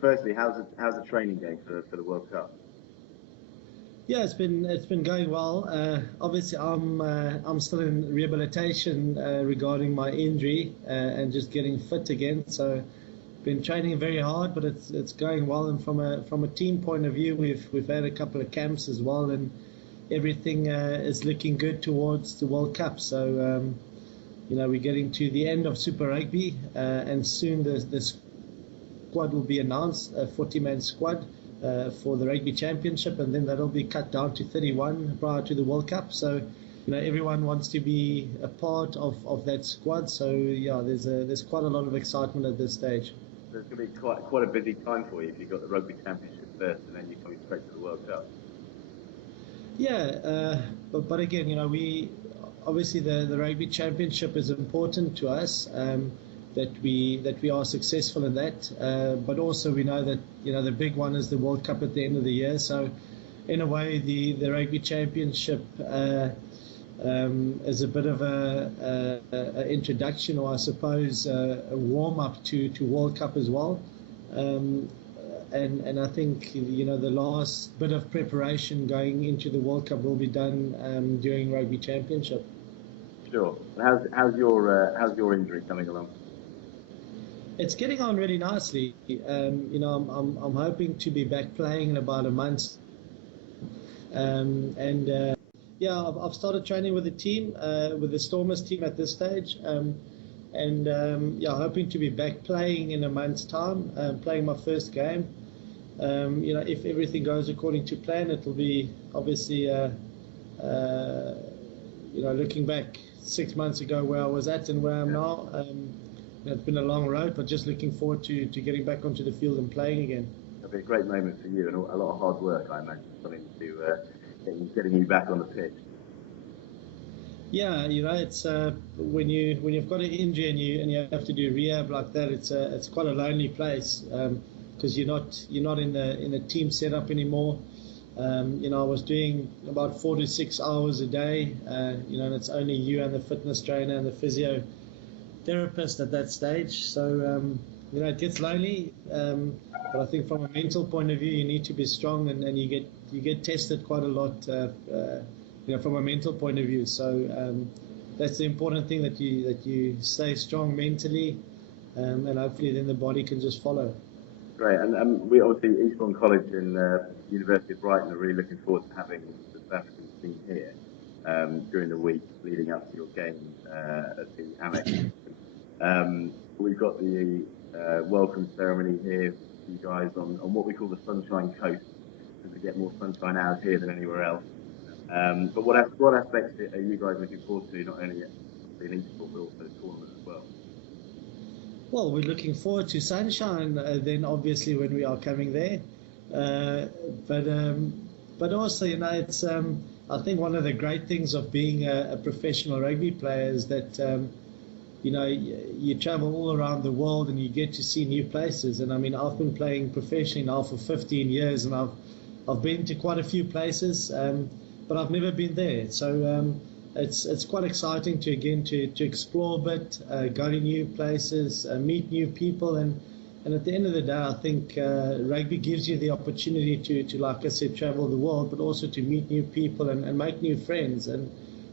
Firstly, how's the training going for the World Cup? Yeah, it's been going well. Obviously, I'm still in rehabilitation regarding my injury and just getting fit again. So, been training very hard, but it's going well. And from a team point of view, we've had a couple of camps as well, and everything is looking good towards the World Cup. So, we're getting to the end of Super Rugby, and soon the squad will be announced, a 40-man squad for the Rugby Championship, and then that'll be cut down to 31 prior to the World Cup. So, everyone wants to be a part of that squad. So, yeah, there's quite a lot of excitement at this stage. So it's going to be quite a busy time for you if you've got the Rugby Championship first and then you're coming straight to the World Cup. Yeah, but again, we obviously the Rugby Championship is important to us. That we are successful in that, but also we know that the big one is the World Cup at the end of the year. So, in a way, the Rugby Championship is a bit of a introduction, or I suppose a warm up to World Cup as well. And I think the last bit of preparation going into the World Cup will be done during Rugby Championship. Sure. How's your injury coming along? It's getting on really nicely. I'm hoping to be back playing in about a month. Yeah, I've started training with the team, with the Stormers team at this stage. Yeah, hoping to be back playing in a month's time, playing my first game. If everything goes according to plan, it'll be obviously, looking back 6 months ago where I was at and where I am now. It's been a long road, but just looking forward to getting back onto the field and playing again. It'll be a great moment for you and a lot of hard work, I imagine, something to getting you back on the pitch. Yeah, it's when you've got an injury and you have to do rehab like that, it's quite a lonely place because you're not in the team setup anymore. I was doing about 4 to 6 hours a day, and it's only you and the fitness trainer and the physio therapist at that stage. So it gets lonely, but I think from a mental point of view, you need to be strong, and you get tested quite a lot, from a mental point of view. So that's the important thing, that you stay strong mentally, and hopefully then the body can just follow. Great, and we obviously Eastbourne College and University of Brighton are really looking forward to having the South African team here during the week leading up to your game at the Amex. We've got the welcome ceremony here for you guys on what we call the Sunshine Coast, because we get more sunshine hours here than anywhere else. But what aspects are you guys looking forward to, not only in Eastbourne, but also the tournament as well? Well, we're looking forward to sunshine then, obviously, when we are coming there. But also, it's I think one of the great things of being a professional rugby player is that you travel all around the world and you get to see new places. And I mean, I've been playing professionally now for 15 years, and I've been to quite a few places, but I've never been there. So it's quite exciting to explore a bit, go to new places, meet new people, and at the end of the day, I think rugby gives you the opportunity to, like I said, travel the world, but also to meet new people and make new friends. And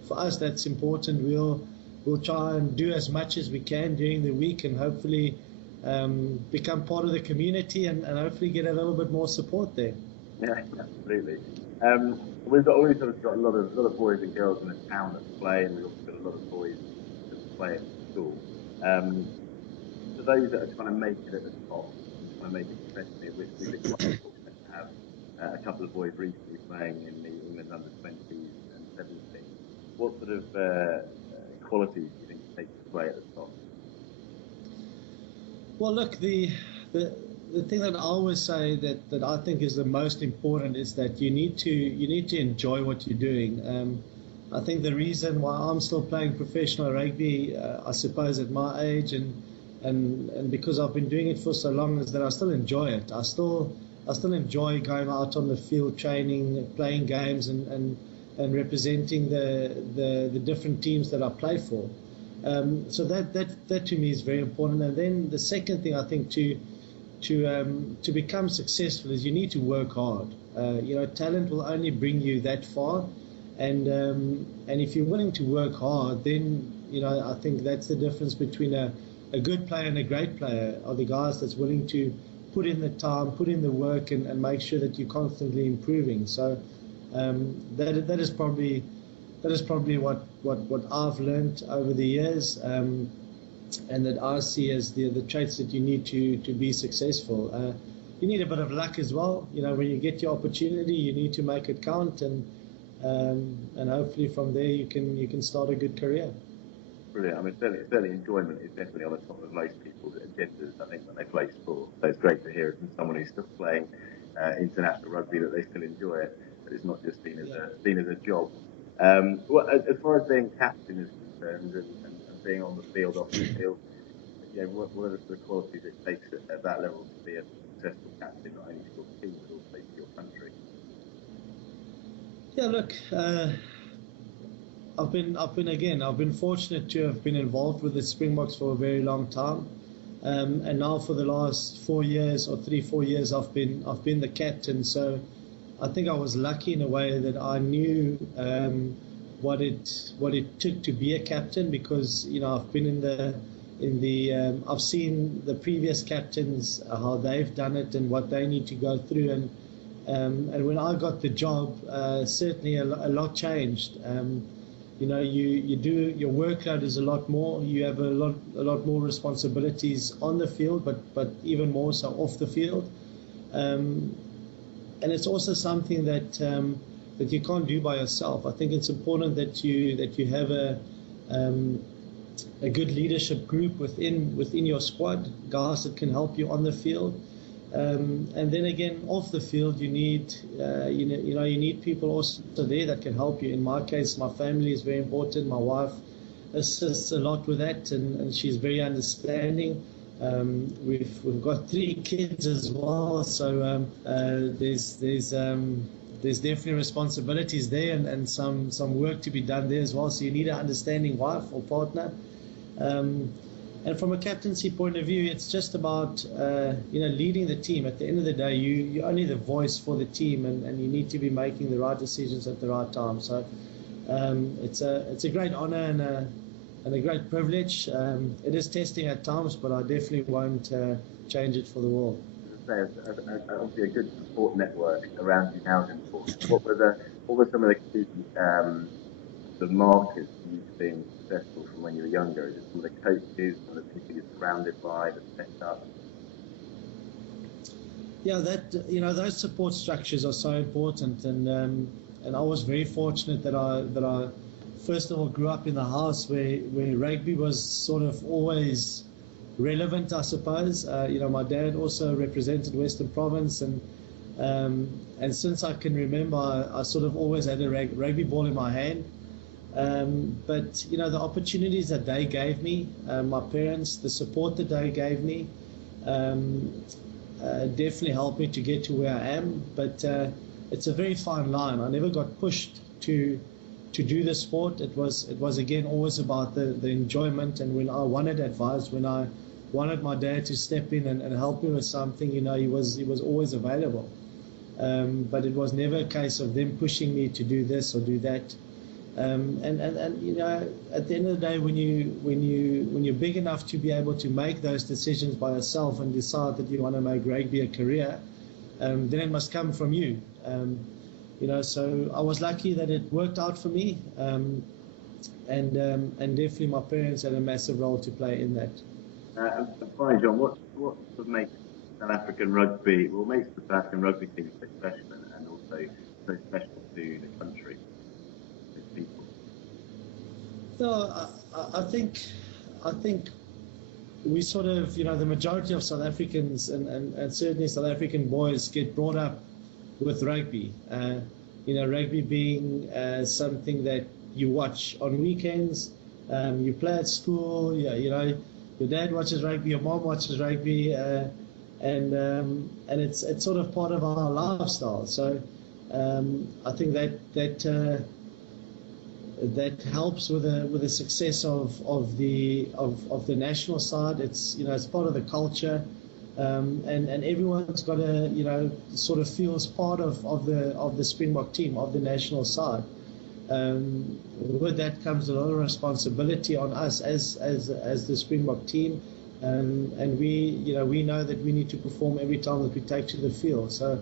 for us, that's important. We'll try and do as much as we can during the week, and hopefully become part of the community, and hopefully get a little bit more support there. Yeah, absolutely. We've always got a lot of boys and girls in the town that play, and we've also got a lot of boys that play at school. For those that are trying to make it at the top, trying to make it professionally, we've been quite fortunate to have a couple of boys recently playing in the England under-20s and 17. What sort of qualities do you think it takes to play at the top? Well, look, the thing that I always say that I think is the most important is that you need to enjoy what you're doing. I think the reason why I'm still playing professional rugby, I suppose at my age, and because I've been doing it for so long, is that I still enjoy it. I still enjoy going out on the field, training, playing games, and representing the different teams that I play for. So that to me is very important. And then the second thing I think too to become successful is you need to work hard. Talent will only bring you that far, and if you're willing to work hard, then I think that's the difference between a good player and a great player, are the guys that's willing to put in the time, put in the work, and make sure that you're constantly improving. So that is probably what I've learned over the years, and that I see as the traits that you need to be successful. You need a bit of luck as well. When you get your opportunity, you need to make it count, and hopefully from there you can start a good career. Brilliant. I mean, certainly enjoyment is definitely on the top of most people's agendas, I think, when they play sport. So it's great to hear it from someone who's still playing international rugby, that they still enjoy it, that it's not just seen as a job. Well, as far as being captain is concerned, and being on the field, off the field, what are the qualities it takes at that level to be a successful captain, not only for your team but also for your country? Yeah, look, I've been fortunate to have been involved with the Springboks for a very long time, and now for the last 4 years or 3-4 years, I've been the captain. So I think I was lucky in a way that I knew what it took to be a captain, because I've been I've seen the previous captains, how they've done it and what they need to go through, and when I got the job, certainly a lot changed. Your workload is a lot more. You have a lot more responsibilities on the field, but even more so off the field. And it's also something that you can't do by yourself. I think it's important that you have a good leadership group within your squad, guys that can help you on the field. And then again, off the field, you need people also there that can help you. In my case, my family is very important. My wife assists a lot with that, and she's very understanding. We've got 3 kids as well, so there's definitely responsibilities there, and some work to be done there as well. So you need an understanding wife or partner. And from a captaincy point of view, it's just about leading the team. At the end of the day, you're only the voice for the team, and you need to be making the right decisions at the right time. So it's a great honor and a great privilege. It is testing at times, but I definitely won't change it for the world. There's obviously a good support network around you now is important. What were some of the key the markers for you being successful from when you were younger? Is it some of the coaches, some of the people you're surrounded by, the setup? Yeah, those support structures are so important, and I was very fortunate that I first of all grew up in a house where rugby was sort of always relevant, I suppose. My dad also represented Western Province, and since I can remember, I sort of always had a rugby ball in my hand. But the opportunities that they gave me, my parents, the support that they gave me, definitely helped me to get to where I am. But it's a very fine line. I never got pushed to do the sport. It was again always about the enjoyment. And when I wanted advice, when I wanted my dad to step in and help me with something, he was always available. But it was never a case of them pushing me to do this or do that. And at the end of the day, when you're big enough to be able to make those decisions by yourself and decide that you want to make rugby a career, then it must come from you. So I was lucky that it worked out for me, and definitely my parents had a massive role to play in that. And finally, John, what makes South African rugby, makes the South African rugby team so special, and also so special to the country? People. No, I think we sort of, the majority of South Africans and certainly South African boys get brought up with rugby. Rugby being something that you watch on weekends, you play at school. Your dad watches rugby, your mom watches rugby, and it's sort of part of our lifestyle. So I think that helps with the success of the national side. It's it's part of the culture. and everyone's got to, sort of feels part of the Springbok team, of the national side. With that comes a lot of responsibility on us as the Springbok team, and we know that we need to perform every time that we take to the field. So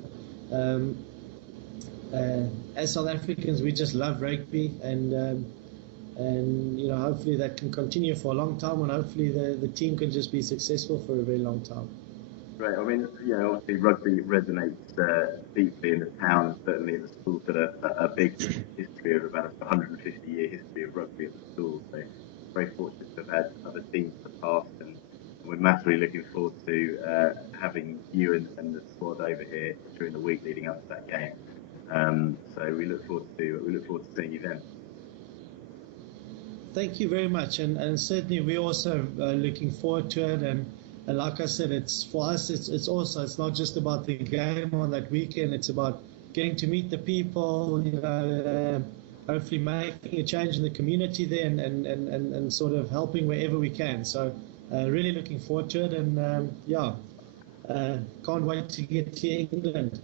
as South Africans, we just love rugby, and hopefully that can continue for a long time, and hopefully the team can just be successful for a very long time. Right. I mean, obviously rugby resonates deeply in the town. Certainly, the school's got a big history of about a 150-year history of rugby at the school. So, very fortunate to have had other teams in the past, and we're massively looking forward to having you and the squad over here during the week leading up to that game. So we look forward to seeing you then. Thank you very much, and certainly we're also looking forward to it. And like I said, it's for us. It's not just about the game on that weekend. It's about getting to meet the people. Hopefully making a change in the community there, and sort of helping wherever we can. So really looking forward to it, and can't wait to get to England.